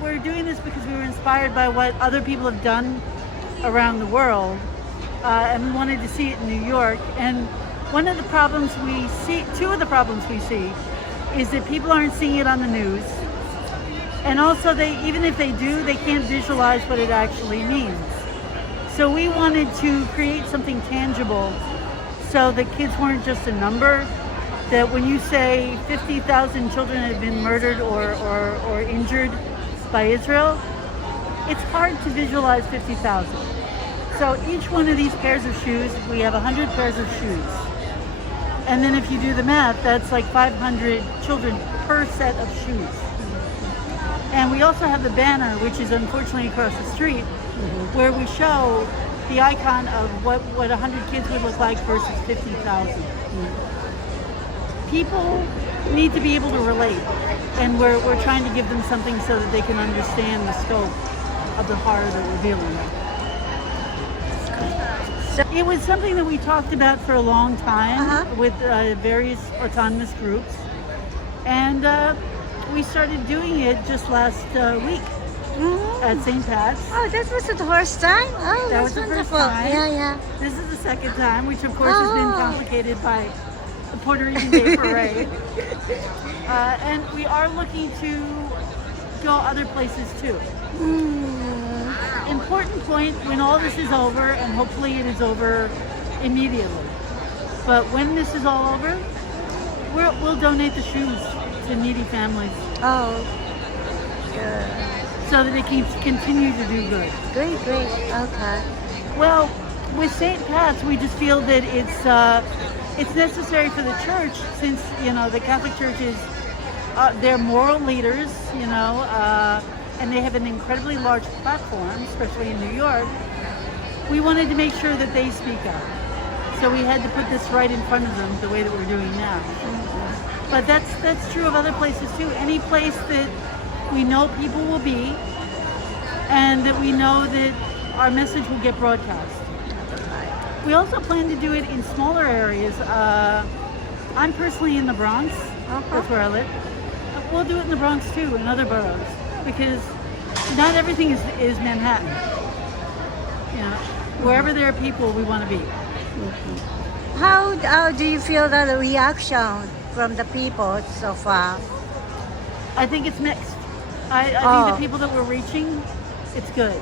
we're doing this because we were inspired by what other people have done around the world, and we wanted to see it in New York. And one of the problems we see, two of the problems we see, is that people aren't seeing it on the news, and also even if they do, they can't visualize what it actually means. So we wanted to create something tangible, so that kids weren't just a number. That when you say 50,000 children have been murdered or injured by Israel, it's hard to visualize 50,000. So each one of these pairs of shoes, we have 100 pairs of shoes. And then if you do the math, that's like 500 children per set of shoes. And we also have the banner, which is unfortunately across the street, where we show the icon of what 100 kids would look like versus 50,000. People need to be able to relate, and we're trying to give them something so that they can understand the scope of the horror that we're dealing with. So it was something that we talked about for a long time with various autonomous groups, and we started doing it just last week at St. Pat's. Oh, that was the first time? Oh, that was the wonderful. First time. Yeah. This is the second time, which of course has been complicated by the Puerto Rican Day Parade. And we are looking to go other places too. Important point, when all this is over, and hopefully it is over immediately, but when this is all over, we'll donate the shoes to needy families. Oh, good. So that it can continue to do good. Great. Okay. Well, with St. Pat's, we just feel that it's necessary for the church, since the Catholic Church is they're moral leaders, and they have an incredibly large platform, especially in New York. We wanted to make sure that they speak up, so we had to put this right in front of them the way that we're doing now. But that's true of other places too. Any place that we know people will be, and that we know that our message will get broadcast. We also plan to do it in smaller areas. I'm personally in the Bronx. That's where I live. We'll do it in the Bronx too, in other boroughs, because not everything is Manhattan. Wherever there are people, we want to be. How do you feel the reaction from the people so far? I think it's mixed. I think the people that we're reaching, it's good.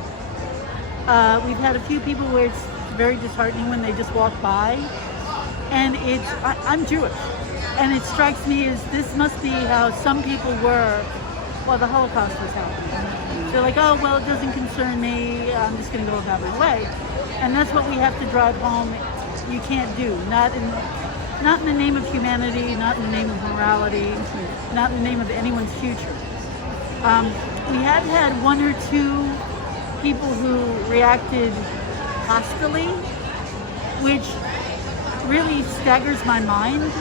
We've had a few people where it's very disheartening when they just walk by, and I'm Jewish, and it strikes me as this must be how some people were while the Holocaust was happening. They're like, oh well, it doesn't concern me, I'm just going to go about my way. And that's what we have to drive home. You can't do, not in the name of humanity, not in the name of morality, not in the name of anyone's future. We have had one or two people who reacted hostilely, which really staggers my mind,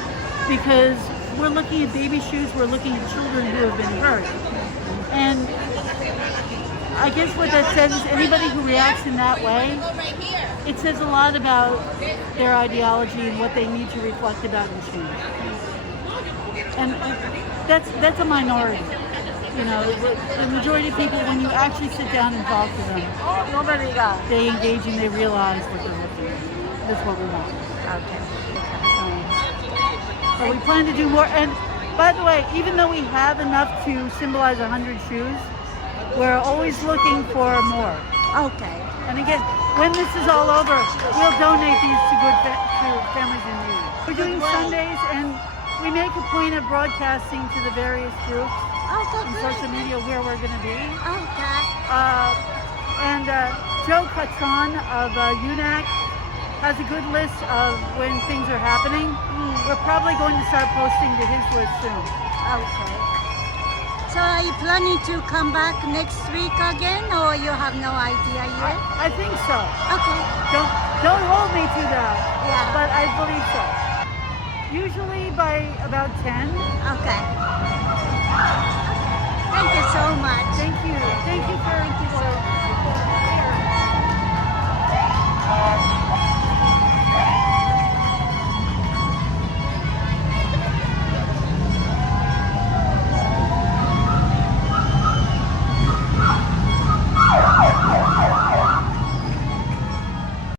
because we're looking at baby shoes, we're looking at children who have been hurt. And I guess what that says is anybody who reacts in that way, it says a lot about their ideology and what they need to reflect about and change. And that's a minority. The majority of people, when you actually sit down and talk to them, they engage and they realize what they're looking at. That's what we want. Okay. So we plan to do more. And by the way, even though we have enough to symbolize 100 shoes, we're always looking for more. Okay. And again, when this is all over, we'll donate these to families in need. We're doing Sundays, and we make a point of broadcasting to the various groups on social media where we're going to be. Okay. And Joe Cutson of UNAC has a good list of when things are happening. We're probably going to start posting to his list soon. Okay. So are you planning to come back next week again, or you have no idea yet? I think so. Okay. Don't hold me to that. Yeah. But I believe so. Usually by about 10. Okay.